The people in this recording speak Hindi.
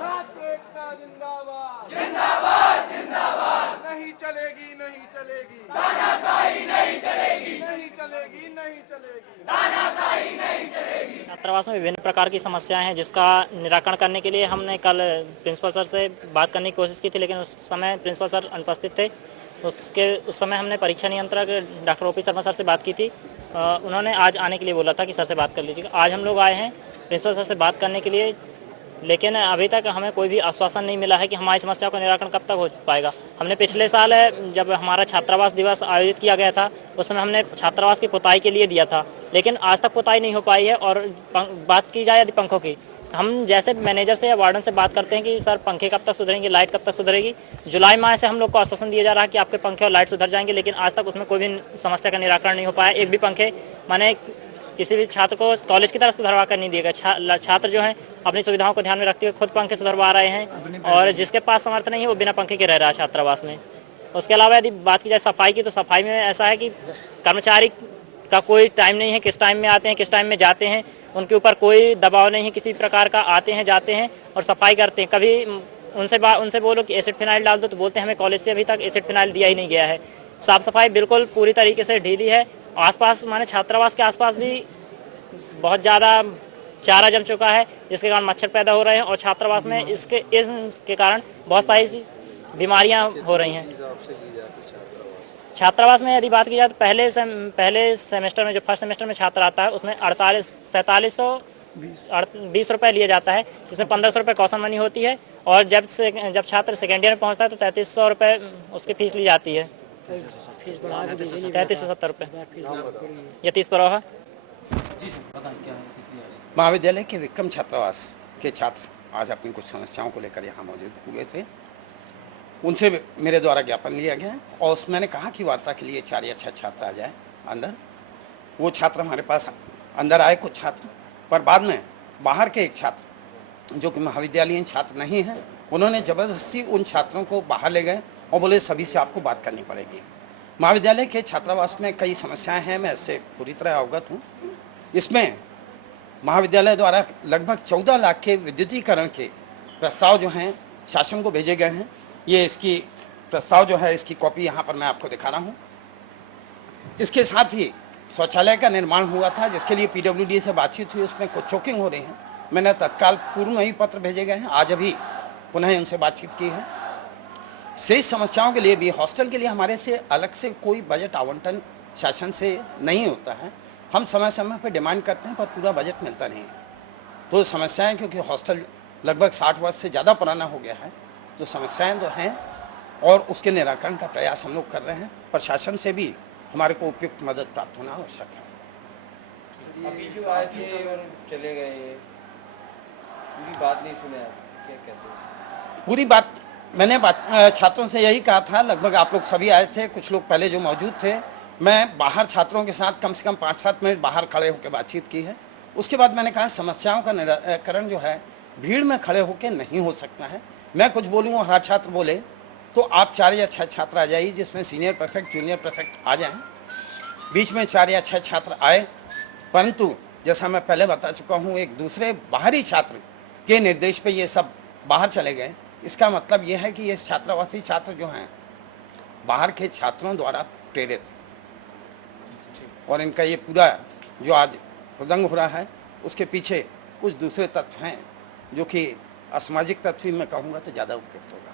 छात्र एकता जिंदाबाद, जिंदाबाद जिंदाबाद। नहीं चलेगी, नहीं चलेगी तानाशाही, नहीं चलेगी, नहीं चलेगी, नहीं चलेगी तानाशाही, नहीं चलेगी। छात्रावास में विभिन्न प्रकार की समस्याएं हैं जिसका निराकरण करने के लिए हमने कल प्रिंसिपल सर से बात करने की कोशिश की थी, लेकिन उस समय प्रिंसिपल सर अनुपस्थित थे। उस समय हमने परीक्षा नियंत्रक डॉक्टर ओपी शर्मा सर से बात की थी। उन्होंने आज आने के लिए बोला था कि सर से बात कर लीजिएगा। आज हम लोग आए हैं प्रिंसिपल सर से बात करने के लिए, लेकिन अभी तक हमें कोई भी आश्वासन नहीं मिला है कि हमारी समस्या का निराकरण कब तक हो पाएगा। हमने पिछले साल जब हमारा छात्रावास दिवस आयोजित किया गया था उस समय हमने छात्रावास की पुताई के लिए दिया था, लेकिन आज तक पुताई नहीं हो पाई है। और बात की जाए यदि पंखों की, हम जैसे मैनेजर से या वार्डन से बात करते हैं कि सर पंखे कब तक सुधरेंगे, लाइट कब तक सुधरेगी। जुलाई माह से हम लोग को आश्वासन दिया जा रहा है कि आपके पंखे और लाइट सुधर जाएंगे, लेकिन आज तक उसमें कोई भी समस्या का निराकरण नहीं हो पाया। एक भी पंखे माने किसी भी छात्र को कॉलेज की तरफ सुधरवा कर नहीं दिया गया। छात्र जो हैं अपनी सुविधाओं को ध्यान में रखते हुए खुद पंखे सुधरवा रहे हैं, और जिसके पास सामर्थ्य नहीं है वो बिना पंखे के रह रहा है छात्रावास में। उसके अलावा यदि बात की जाए सफाई की, तो सफाई में ऐसा है कि कर्मचारी का कोई टाइम नहीं है, किस टाइम में आते हैं किस टाइम में जाते हैं, उनके ऊपर कोई दबाव नहीं है किसी प्रकार का। आते हैं जाते हैं और सफाई करते हैं। कभी उनसे बोलो कि एसिड फिनाइल डाल दो तो बोलते हैं हमें कॉलेज से अभी तक एसिड फिनाइल दिया ही नहीं गया है। साफ सफाई बिल्कुल पूरी तरीके से ढीली है। आसपास माने छात्रावास के आसपास भी बहुत ज़्यादा चारा जम चुका है, जिसके कारण मच्छर पैदा हो रहे हैं, और छात्रावास में इसके कारण बहुत सारी बीमारियां हो रही हैं। छात्रावास में यदि बात की जाए तो पहले सेमेस्टर में जो फर्स्ट सेमेस्टर में छात्र आता है उसमें 4720 रुपये लिया जाता है, जिसमें 1500 रुपये कौशल मनी होती है, और जब छात्र सेकेंड ईयर में पहुंचता है तो 3300 रुपये उसकी फीस ली जाती है। 3370 रुपये या 30 पर है। महाविद्यालय के विक्रम छात्रावास के छात्र आज अपनी कुछ समस्याओं को लेकर यहाँ मौजूद हुए थे। उनसे मेरे द्वारा ज्ञापन लिया गया और मैंने कहा कि वार्ता के लिए 4 या 6 छात्र आ जाए अंदर। वो छात्र हमारे पास अंदर आए कुछ छात्र, पर बाद में बाहर के एक छात्र जो कि महाविद्यालयीन छात्र नहीं हैं, उन्होंने ज़बरदस्ती उन छात्रों को बाहर ले गए और बोले सभी से आपको बात करनी पड़ेगी। महाविद्यालय के छात्रावास में कई समस्याएँ हैं, मैं इससे पूरी तरह अवगत हूँ। इसमें महाविद्यालय द्वारा लगभग 14 लाख के विद्युतीकरण के प्रस्ताव जो हैं शासन को भेजे गए हैं। ये इसकी प्रस्ताव जो है इसकी कॉपी यहाँ पर मैं आपको दिखा रहा हूँ। इसके साथ ही शौचालय का निर्माण हुआ था जिसके लिए पीडब्ल्यूडी से बातचीत हुई, उसमें कुछ चोकिंग हो रही है। मैंने तत्काल पूर्व में ही पत्र भेजे गए हैं, आज अभी पुनः उनसे बातचीत की है। शेष समस्याओं के लिए भी हॉस्टल के लिए हमारे से अलग से कोई बजट आवंटन शासन से नहीं होता है। हम समय समय पर डिमांड करते हैं पर पूरा बजट मिलता नहीं है। तो समस्याएं, क्योंकि हॉस्टल लगभग 60 वर्ष से ज़्यादा पुराना हो गया है, तो समस्याएं तो हैं और उसके निराकरण का प्रयास हम लोग कर रहे हैं। प्रशासन से भी हमारे को उपयुक्त मदद प्राप्त होना आवश्यक है। अभी जो आए थे और चले गए, पूरी बात नहीं सुने, क्या कहते हैं? पूरी बात मैंने छात्रों से यही कहा था। लगभग आप लोग सभी आए थे, कुछ लोग पहले जो मौजूद थे। मैं बाहर छात्रों के साथ कम से कम 5-7 मिनट बाहर खड़े होकर बातचीत की है। उसके बाद मैंने कहा समस्याओं का निराकरण जो है भीड़ में खड़े होकर नहीं हो सकता है। मैं कुछ बोलूँ, हर छात्र बोले, तो आप 4 या 6 छात्र आ जाइए, जिसमें सीनियर प्रीफेक्ट जूनियर प्रीफेक्ट आ जाएं। बीच में 4 या 6 छात्र आए, परंतु जैसा मैं पहले बता चुका हूँ, एक दूसरे बाहरी छात्र के निर्देश पे ये सब बाहर चले गए। इसका मतलब ये है कि ये छात्रावासी छात्र जो हैं बाहर के छात्रों द्वारा प्रेरित, और इनका ये पूरा जो आज हुदंग हो रहा है उसके पीछे कुछ दूसरे तत्व हैं जो कि असामाजिक तत्व ही मैं कहूँगा तो ज़्यादा उपयुक्त होगा।